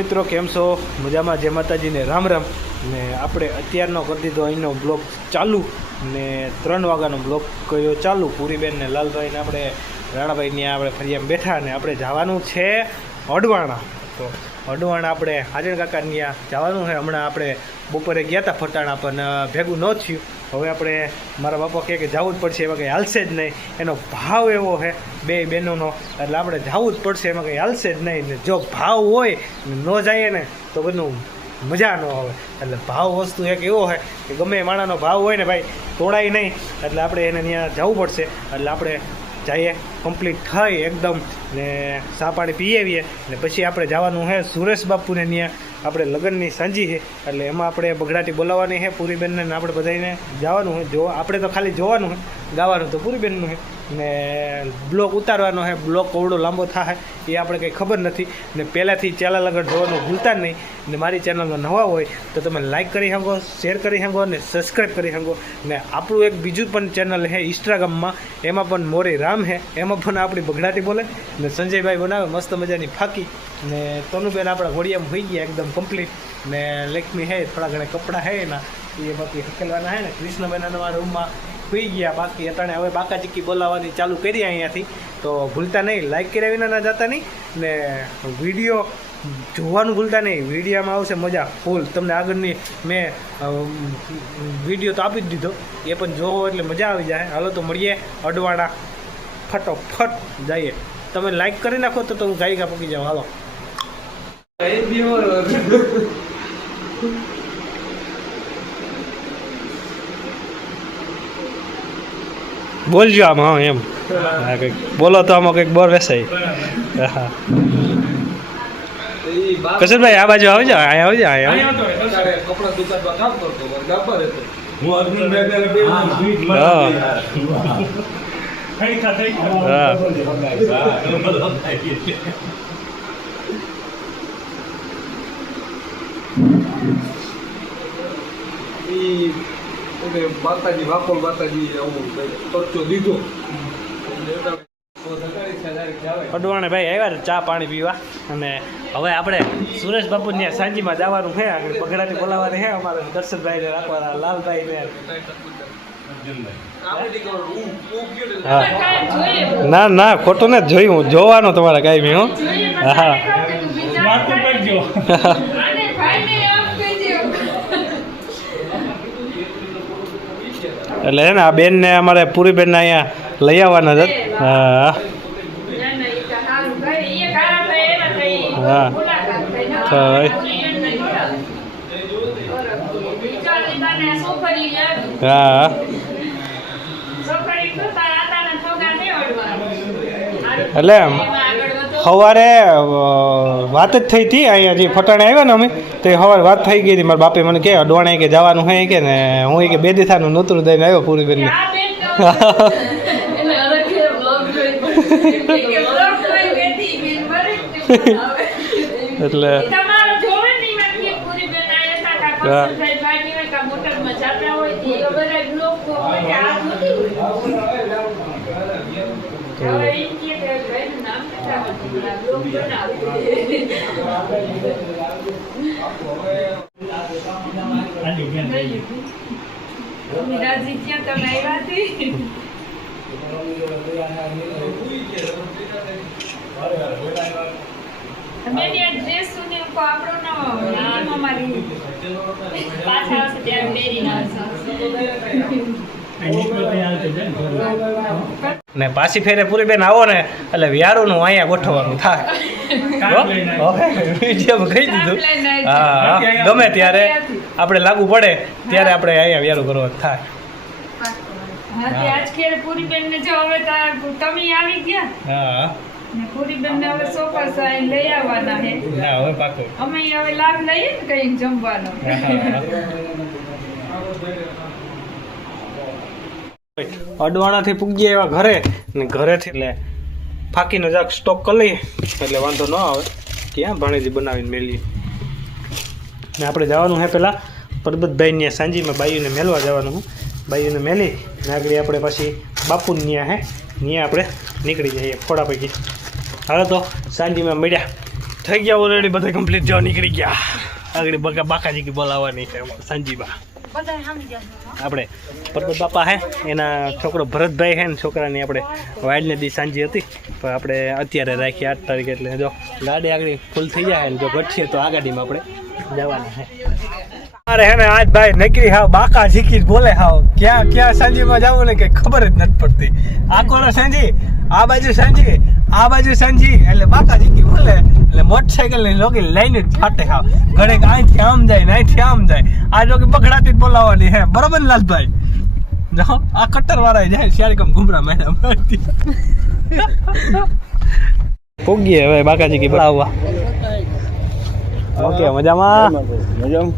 મિત્રો કેમ છો? મજામાં? જય માતાજીને રામ રામ. ને આપણે અત્યારનો કરી દીધો અહીંનો બ્લોગ ચાલુ ને 3 વાગ્યાનો બ્લોગ કર્યો ચાલુ. પૂરીબેન ને લાલભાઈને આપણે રાણાભાઈને આપણે ફરિયામાં બેઠા ને આપણે જવાનું છે અડવાણા. તો અડવાણા આપણે હાજર કાકાને ત્યાં જવાનું છે. હમણાં આપણે બપોરે ગયા હતા ફટાણા પણ ભેગું ન થયું. હવે આપણે મારા બાપા કહે કે જવું જ પડશે, એમાં કંઈ હાલશે જ નહીં. એનો ભાવ એવો છે બે બહેનોનો, એટલે આપણે જવું જ પડશે, એમાં કંઈ હાલશે જ નહીં. ને જો ભાવ હોય ને ન જઈએ ને તો બધું મજા ન આવે. એટલે ભાવ વસ્તુ એક એવો છે કે ગમે એ માણાનો ભાવ હોય ને ભાઈ તોડાય નહીં. એટલે આપણે એને ત્યાં જવું પડશે. એટલે આપણે જઈએ કમ્પ્લીટ થઈ એકદમ ને ચા પાણી પી આવીએ ને પછી આપણે જવાનું છે સુરેશ બાપુને ત્યાં. આપણે લગ્નની સાંજી છે એટલે એમાં આપણે બગડાટી બોલાવવાની છે પૂરીબેનને ને આપણે બધાને જવાનું છે. જો આપણે તો ખાલી જોવાનું છે, ગાવાનું તો પૂરીબેનનું છે ને બ્લોગ ઉતારવાનો છે. બ્લોગ કવડો લાંબો થાય એ આપણે કંઈ ખબર નથી. ને પહેલાંથી ચેનલ આગળ જોવાનું ભૂલતા જ નહીં. ને મારી ચેનલમાં નવા હોય તો તમે લાઇક કરી શકો, શેર કરી શકો ને સબસ્ક્રાઈબ કરી શકો. ને આપણું એક બીજું પણ ચેનલ છે ઇન્સ્ટાગ્રામમાં, એમાં પણ મોરી રામ છે, એમાં પણ આપણી બગડાટી બોલે ને સંજયભાઈ બનાવે મસ્ત મજાની ફાકી. ને તનુબેન આપણા ઘોડિયામાં હોઈ ગયા એકદમ કમ્પ્લીટ. ને લક્ષ્મી હે થોડા ઘણા કપડાં હે એના એ બાકી હકેલવાના હે ને. કૃષ્ણબેન અમારા રૂમમાં હોઈ ગયા. બાકી અટાણે હવે બાકા ચીક્કી બોલાવવાની ચાલુ કરી અહીંયાથી. તો ભૂલતા નહીં, લાઇક કર્યા વિના ના જતા નહીં ને વિડીયો જોવાનું ભૂલતા નહીં. વિડીયોમાં આવશે મજા ફૂલ. તમને આગળની મેં વિડીયો તો આપી જ દીધો, એ પણ જોવો એટલે મજા આવી જાય. હાલો તો મળીએ અડવાણા, ફટોફટ જઈએ. તમે લાઇક કરી નાખો તો હું ગાયિકા પકી જાઉં. હાલો બોલજો આમ. હા એમ કંઈક બોલો તો આમાં કંઈક બોર વેસાય. હા કશુરભાઈ આ બાજુ આવજો, અહીંયા આવજો. માતાજી વાપર માતાજી ખર્ચો દીધો. અડવાણે ભાઈ આવ્યા ચા પાણી પીવા. અને હવે આપણે સુરેશ બાપુ ત્યાં સાંજીમાં જવાનું છે. આગળ બગડાટી બોલાવવાની છે અમારે દર્શનભાઈને રાખવાના, લાલભાઈને. હા ના ના ખોટું ને જોયું, જોવાનું તમારે કાંઈ હું. હા એટલે છે ને આ બેનને અમારે પૂરીબેનને અહીંયા લઈ આવવાના જ. હા હા હા એટલે સવારે વાત જ થઈ હતી અહીંયા જે ફટાણે આવ્યા ને અમે તો સવારે વાત થઈ ગઈ હતી. મારા બાપે મને કે અડવાણે કે જવાનું હોય કે ને હું કે બે દિશાનું નોતરું દઈને આવ્યો પૂરીબેનને. એટલે ને પાછી ફેરે પૂરીબેન આવો ને એટલે વ્યારુનું અહીંયા ગોઠવવાનું થાય. વિડીયોમાં કહી દીધું. હા ગમે ત્યારે આપણે લાગુ પડે ત્યારે આપણે અહીંયા વ્યારું કરવાનું થાય. હા પૂરીબેનને હવે ચોક્કસ લઈ આવવાના છે. હવે પાકો અમે હવે લાભ લઈએ ને કઈ જમવાનો. અડવાણાથી પૂગીએ એવા ઘરે ને ઘરેથી એટલે ફાકીનો જાક સ્ટોક કરી લઈએ એટલે વાંધો ન આવે. ક્યાં ભાણેજી બનાવીને મેલીએ. ને આપણે જવાનું છે પહેલાં પરબતભાઈને સાંજીમાં બાયુને મેલવા જવાનું હું. બાયુને મેલી ને આગળ આપણે પછી બાપુને ત્યાં હે ત્યાં આપણે નીકળી જઈએ ફોડા પૈકી. હાલો તો સાંજીમાં મળ્યા. થઈ ગયા ઓલરેડી બધા કમ્પ્લીટ જવા નીકળી ગયા. આગળ બાકાજી કી બોલાવવાની છે સંજીબા. આપણે પરબત બાપા હે એના છોકરો ભરતભાઈ હે ને છોકરાની આપણે વાઇલ્ડને દી સાંજી હતી પણ આપણે અત્યારે રાખી 8 તારીખે એટલે જો ગાડી આગળ ફૂલ થઈ જાય ને જો ઘટશે તો આ ગાડીમાં આપણે જવાના હે. અરે હે ને આજ ભાઈ નકરી હાવ બાકા ઝીકી બોલે હાવ ક્યાં સાંજીમાં જવું ને કઈ ખબર જ નથી પડતી. આ કોનો સાંજી, આ બાજુ સાંજી, આ બાજુ સાંજી એટલે બાકા ઝીકી બોલે એટલે મોટરસાઇકલ ની લોગી લઈને જ ફાટે હાવ. ઘડે અહીંથી આમ જાય ને અહીંથી આમ જાય. આ લોગી બગડાતી જ બોલાવવાની હે બરોબર ને લાલભાઈ? જો આ કટ્ટર વાળા જાય શિયાળી કમ ઘુમરા મેડા મારતી. પોગીએ હવે બાકાજી કી બોલાવવા. ઓકે મજામાં મજામાં.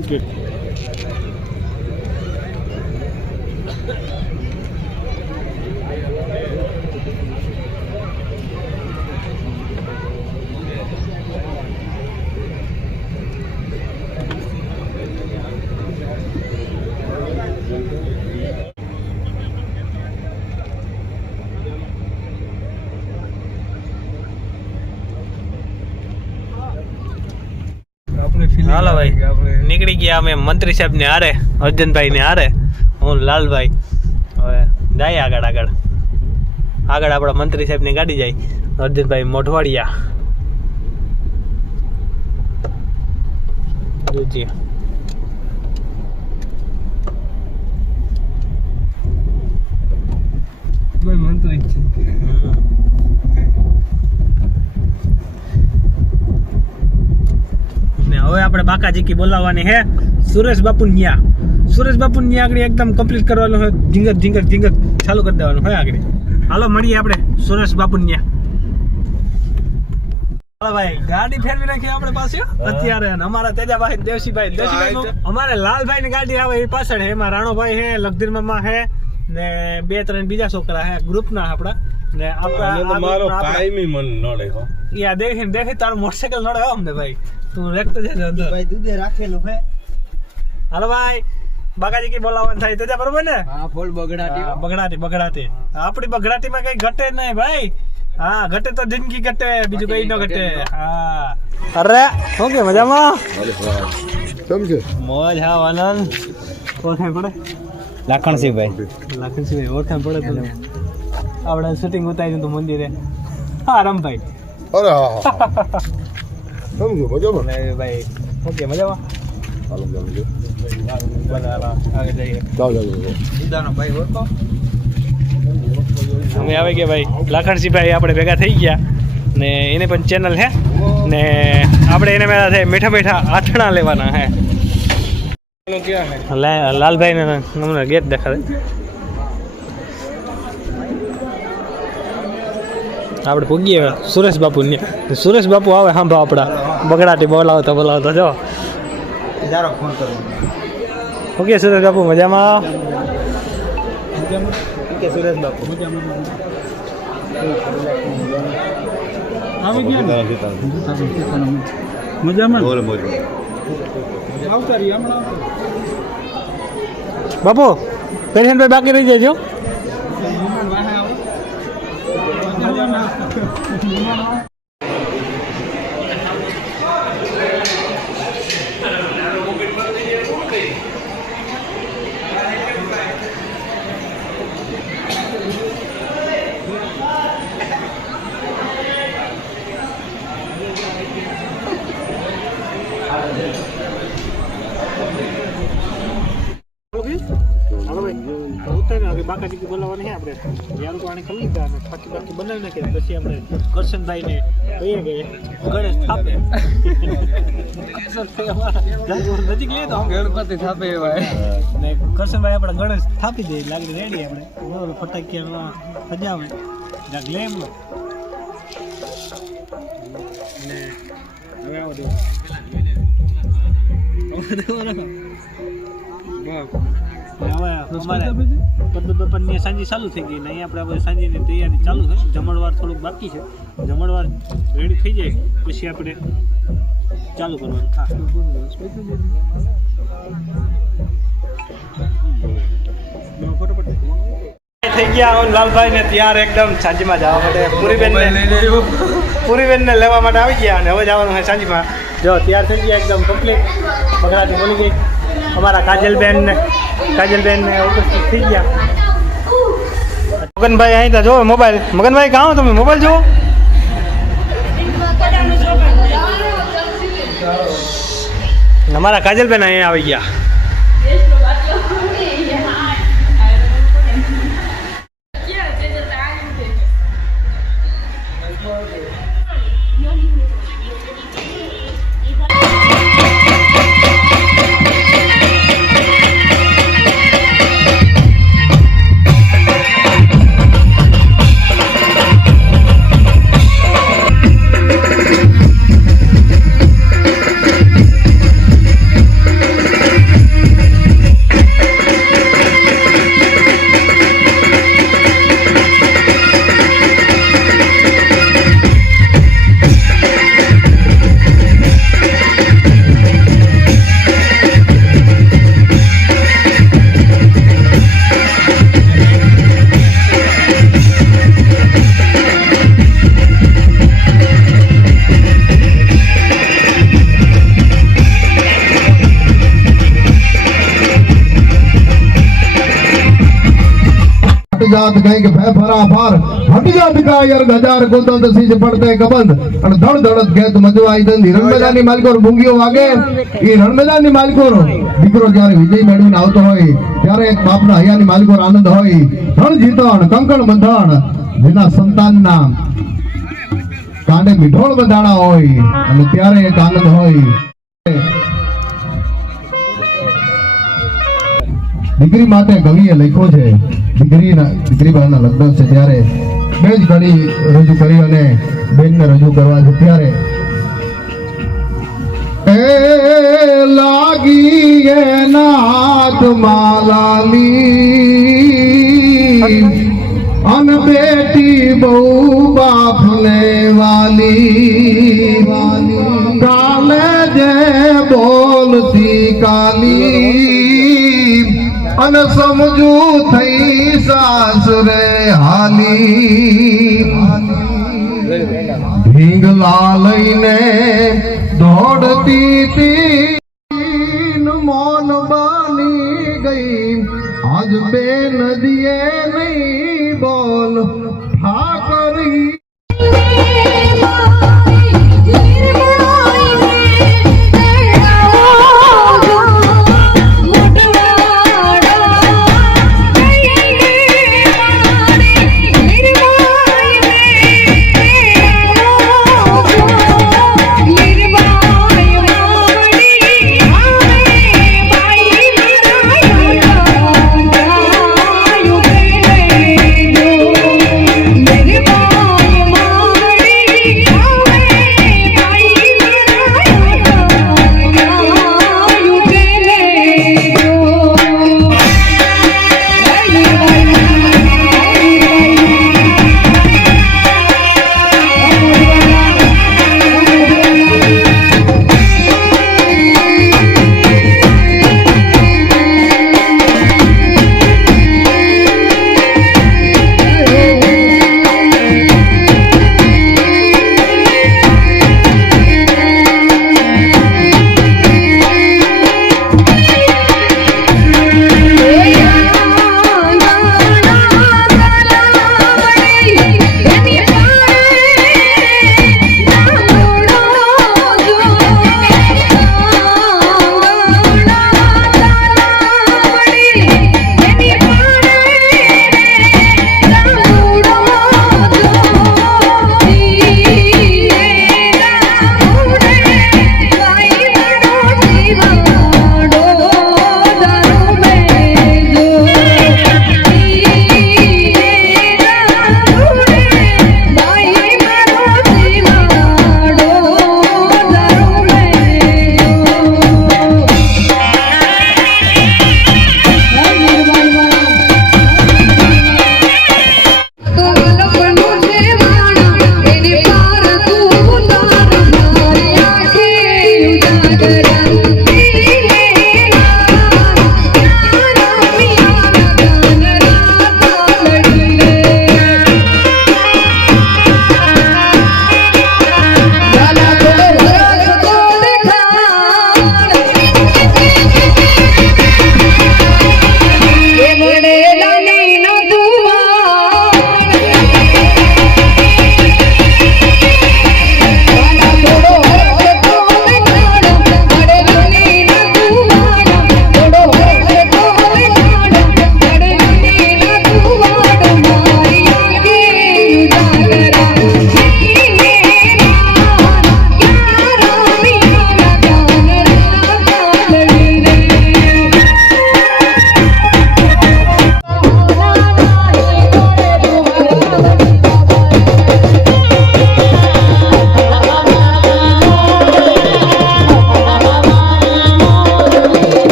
Okay. હાલો ભાઈ નીકળી ગયા અમે મંત્રી સાહેબ ને હારે, અર્જનભાઈ ને હારે, હું લાલભાઈ. હવે જાય આગળ આપણા મંત્રી સાહેબ ની ગાડી જાય, અર્જનભાઈ મોઢવાડિયા. જોજી મંત્રી હવે આપણે બાકાજી કી બોલાવવાની હે સુરેશ બાપુ ન્યા આગળ એકદમ કમ્પ્લીટ કરવાનું હોય. ઝીંગર ચાલુ કરી દેવાનું હોય આગળ. હાલો મળીએ આપણે સુરેશ બાપુ ન્યા. હાલો ભાઈ ગાડી ફેરવી નાખી આપણે પાસે અત્યારે. અમારા તેજાભાઈ દેવસીભાઈ અમારે લાલભાઈ ની ગાડી આવે એ પાછળ હે. એમાં રાણોભાઈ હે, લગધીર મામા હે ને 2-3 બીજા છોકરા હે ગ્રુપ ના આપડા. ને આપણા મારો કાયમી મન નડે હો યા દેખી તારો મોટરસાઇકલ નડે હો અમને ભાઈ. તું રેખતો જાય અંદર ભાઈ દૂધે રાખેલું હે. હાલો ભાઈ બાકાજી કી બોલાવવાનું થાય તેજા બરોબર ને? હા ફૂલ બગડાટી આપણી બગડાટી માં કઈ ઘટે નહીં ભાઈ. હા ઘટે તો જિંદગી ઘટે, બીજું કઈ ન ઘટે. હા અરે ઓકે મજામાં સમજે મોજ. હા આનંદ ઓળખાણ પડે લાખણસિંહભાઈ ઓળખાણ પડે તને? આપણે શૂટિંગ ઉતારી તું મંદિરે. હા રામભાઈ અરે હા સમજો મજામાં ભાઈ. ઓકે મજામાં આગળ જઈએ. અમે આવી ગયા ભાઈ લાખણસિંહભાઈ આપણે ભેગા થઈ ગયા ને એને પણ ચેનલ હે ને આપણે એને મેળા થાય મીઠા આઠણા લેવાના હે. લાલભાઈ ને અમને ગેટ દેખાડે. આપણે પૂગીએ સુરેશ બાપુ ને. સુરેશ બાપુ આવે સાંભળો આપણા બગડાટી બોલાવતા જો. ઓકે સુરેશ બાપુ મજામાં? સુરેશ બાપુ મજામાં બાપુ પેશન્ટભાઈ બાકી રહી જજો. બાકાજી કી બોલાવવાની હે આપણે. યાર પાણી ખલી લીધા અને બાકી બનાવી નાખીએ પછી આપણે કરશનભાઈ ને કહીએ કે ગણેશ થાપે નજીક લઈએ તો ગણપતિ થાપે ને કરશનભાઈ આપણે ગણેશ થાપી દઈએ. લાગણી રેડી આપણે બરોબર ફટાકિયા સજાવે જાક લે એમનો. ને હવે આવો દો સાંજી ચાલુ થઈ ગઈ ને અહીંયા આપણે સાંજીની તૈયારી ચાલુ છે. જમણવાર થોડુંક બાકી છે જમણવાર રેડી થઈ જાય પછી આપણે ચાલુ કરવાનું થઈ ગયા હું લાલભાઈ ને ત્યાર એકદમ સાંજીમાં જવા માટે પૂરીબેન ને લેવા માટે આવી ગયા અને હવે જવાનું છે સાંજીમાં. જો તૈયાર થઈ ગયા એકદમ કમ્પ્લીટ. બગડાથી બોલી ગઈ અમારા કાજલબેન ને ઉપસ્થિત થઈ ગયા. મગનભાઈ અહીં તો જોવો મોબાઈલ. મગનભાઈ કાં તમે મોબાઈલ જુઓ? અમારા કાજલબેન અહીંયા આવી ગયા. जात कहीं के भय भरा पार हट जात का यार गजार को तो सीज पड़ते कबंद और धड़ धड़त गए तो मजवाई दंदी रणमेदानी मालिको भूंगियो वागे ई रणमेदानी मालिको દીકરો જ્યારે વિજય મેળવીને આવતો હોય ત્યારે એક બાપના હૈયાની માલિકો આનંદ હોય. ધણ જીતણ કંકણ બંધણ જેના સંતાનના કાંડે મીઠોળ બંધાણા હોય અને ત્યારે એક આનંદ હોય. દીકરી માટે કવિએ લખ્યો છે. દીકરી બહેનના લગ્ન છે ત્યારે બે જ ઘડી રજૂ કરી અને બેનને રજૂ કરવા છે ત્યારે એ લાગી એના હાથમાં લાલી અન બેટી બહુ બાપને વાલી કાલે જે બોલતી કાલી અન સમજુ થઈ સાસરે હાલી ઢીંગલા લઈને દોડતી તી મોન બની ગઈ આજ બે નદીએ નહીં બોલ ઠાકરી Bye.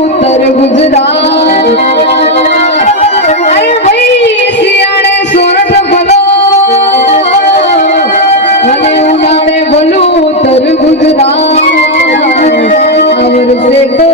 ઉત્તર ગુજરાત અરે ભાઈ શિયાળે સોરઠ ભલો અને ઉનાળે ભલું ઉત્તર ગુજરાત આ વર્ષે તો